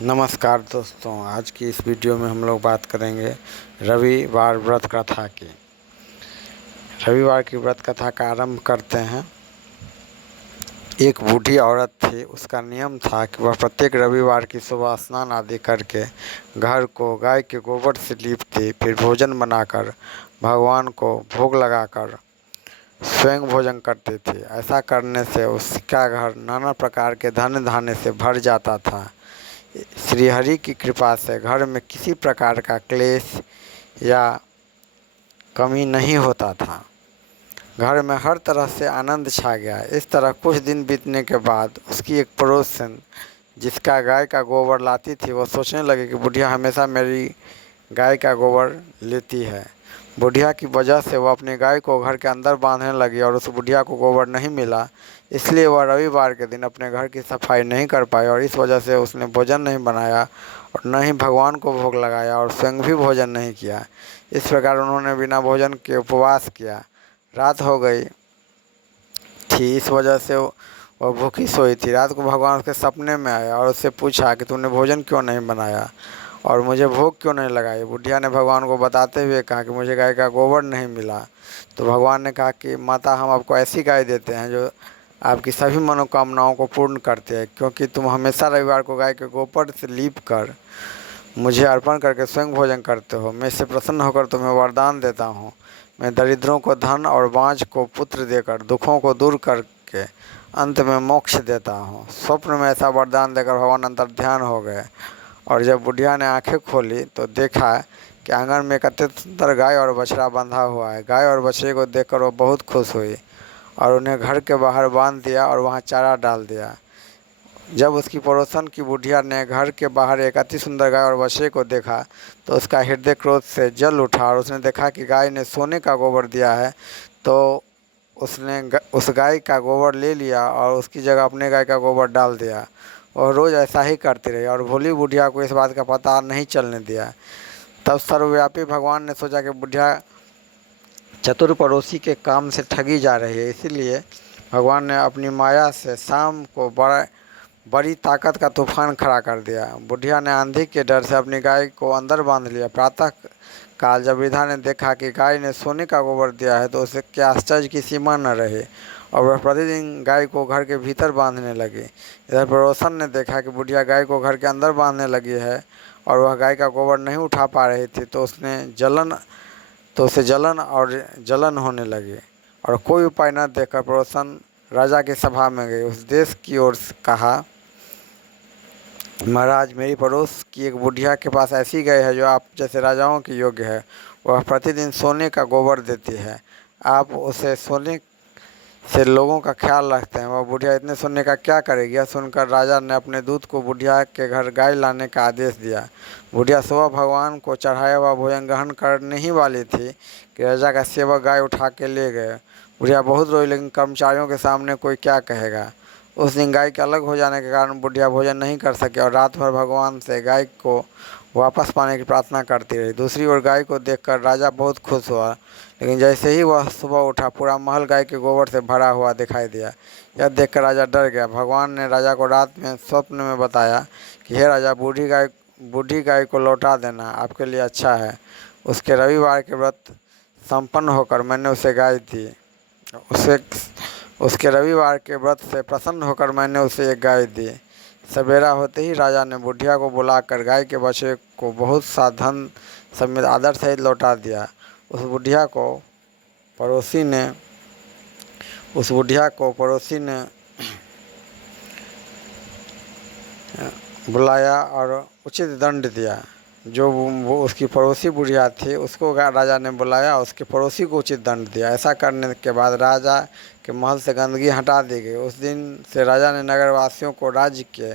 नमस्कार दोस्तों, आज की इस वीडियो में हम लोग बात करेंगे रविवार व्रत कथा की। रविवार की व्रत कथा का आरंभ करते हैं। एक बूढ़ी औरत थी, उसका नियम था कि वह प्रत्येक रविवार की सुबह स्नान आदि करके घर को गाय के गोबर से लीपती, फिर भोजन बनाकर भगवान को भोग लगाकर स्वयं भोजन करती थी। ऐसा करने से उसका घर नाना प्रकार के धन धान्य से भर जाता था। श्रीहरि की कृपा से घर में किसी प्रकार का क्लेश या कमी नहीं होता था। घर में हर तरह से आनंद छा गया। इस तरह कुछ दिन बीतने के बाद उसकी एक पड़ोसन जिसका गाय का गोबर लाती थी, वो सोचने लगी कि बुढ़िया हमेशा मेरी गाय का गोबर लेती है। बुढ़िया की वजह से वह अपनी गाय को घर के अंदर बांधने लगी और उस बुढ़िया को गोबर नहीं मिला, इसलिए वह रविवार के दिन अपने घर की सफाई नहीं कर पाई और इस वजह से उसने भोजन नहीं बनाया और न ही भगवान को भोग लगाया और स्वयं भी भोजन नहीं किया। इस प्रकार उन्होंने बिना भोजन के उपवास किया। रात हो गई थी, इस वजह से वह भूखी सोई थी। रात को भगवान उसके सपने में आया और उससे पूछा कि तूने भोजन क्यों नहीं बनाया और मुझे भोग क्यों नहीं लगाई। बुढ़िया ने भगवान को बताते हुए कहा कि मुझे गाय का गोबर नहीं मिला। तो भगवान ने कहा कि माता, हम आपको ऐसी गाय देते हैं जो आपकी सभी मनोकामनाओं को पूर्ण करते हैं, क्योंकि तुम हमेशा रविवार को गाय के गोबर से लीप कर मुझे अर्पण करके स्वयं भोजन करते हो। मैं इससे प्रसन्न होकर तुम्हें वरदान देता हूँ। मैं दरिद्रों को धन और बाँझ को पुत्र देकर दुखों को दूर करके अंत में मोक्ष देता हूँ। स्वप्न में ऐसा वरदान देकर भगवान अंतर्ध्यान हो गए और जब बुढ़िया ने आंखें खोली तो देखा कि आंगन में एक अत्यंत सुंदर गाय और बछड़ा बंधा हुआ है। गाय और बछड़े को देखकर वो बहुत खुश हुई और उन्हें घर के बाहर बांध दिया और वहाँ चारा डाल दिया। जब उसकी पड़ोसन की बुढ़िया ने घर के बाहर एक अति सुंदर गाय और बछड़े को देखा तो उसका हृदय क्रोध से जल उठा और उसने देखा कि गाय ने सोने का गोबर दिया है, तो उसने उस गाय का गोबर ले लिया और उसकी जगह अपने गाय का गोबर डाल दिया और रोज़ ऐसा ही करती रही और भोली बुढ़िया को इस बात का पता नहीं चलने दिया। तब सर्वव्यापी भगवान ने सोचा कि बुढ़िया चतुर पड़ोसी के काम से ठगी जा रही है, इसीलिए भगवान ने अपनी माया से शाम को बड़ी ताकत का तूफान खड़ा कर दिया। बुढ़िया ने आंधी के डर से अपनी गाय को अंदर बांध लिया। प्रातः काल जब वृद्धा ने देखा कि गाय ने सोने का गोबर दिया है तो उसे क्या आश्चर्य की सीमा न रही और वह प्रतिदिन गाय को घर के भीतर बांधने लगी। इधर पड़ोसन ने देखा कि बुढ़िया गाय को घर के अंदर बांधने लगी है और वह गाय का गोबर नहीं उठा पा रही थी, तो उसे जलन होने लगी और कोई उपाय न देखकर पड़ोसन राजा की सभा में गई। उस देश की ओर कहा, महाराज, मेरी पड़ोस की एक बुढ़िया के पास ऐसी गाय है जो आप जैसे राजाओं की योग्य है। वह प्रतिदिन सोने का गोबर देती है। आप उसे सोने से लोगों का ख्याल रखते हैं, वह बुढ़िया इतने सोने का क्या करेगी। यह सुनकर राजा ने अपने दूत को बुढ़िया के घर गाय लाने का आदेश दिया। बुढ़िया सुबह भगवान को चढ़ाया हुआ भोजन ग्रहण करने ही वाली थी कि राजा का सेवक गाय उठा के ले गए। बुढ़िया बहुत रोई, लेकिन कर्मचारियों के सामने कोई क्या कहेगा। उस दिन गाय के अलग हो जाने के कारण बुढ़िया भोजन नहीं कर सके और रात भर भगवान से गाय को वापस पाने की प्रार्थना करती रही। दूसरी ओर गाय को देखकर राजा बहुत खुश हुआ, लेकिन जैसे ही वह सुबह उठा, पूरा महल गाय के गोबर से भरा हुआ दिखाई दिया। यह देखकर राजा डर गया। भगवान ने राजा को रात में स्वप्न में बताया कि हे राजा, बूढ़ी गाय को लौटा देना आपके लिए अच्छा है। उसके रविवार के व्रत संपन्न होकर मैंने उसे गाय दी। उसके रविवार के व्रत से प्रसन्न होकर मैंने उसे एक गाय दी। सवेरा होते ही राजा ने बुढ़िया को बुलाकर गाय के बछड़े को बहुत सा धन समेत आदर सहित लौटा दिया। उस बुढ़िया को पड़ोसी ने बुलाया और उचित दंड दिया। जो वो उसकी पड़ोसी बुढ़िया थी, उसको राजा ने बुलाया, उसके पड़ोसी को उचित दंड दिया। ऐसा करने के बाद राजा के महल से गंदगी हटा दी गई। उस दिन से राजा ने नगरवासियों को राज्य के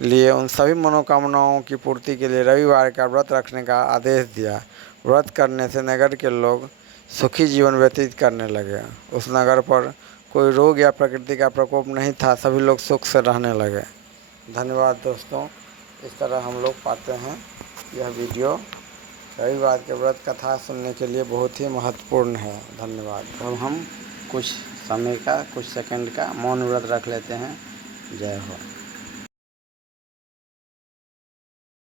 लिए उन सभी मनोकामनाओं की पूर्ति के लिए रविवार का व्रत रखने का आदेश दिया। व्रत करने से नगर के लोग सुखी जीवन व्यतीत करने लगे। उस नगर पर कोई रोग या प्रकृति का प्रकोप नहीं था, सभी लोग सुख से रहने लगे। धन्यवाद दोस्तों। इस तरह हम लोग पाते हैं यह वीडियो रविवार के व्रत कथा सुनने के लिए बहुत ही महत्वपूर्ण है। धन्यवाद। अब हम कुछ समय का, कुछ सेकंड का मौन व्रत रख लेते हैं। जय हो।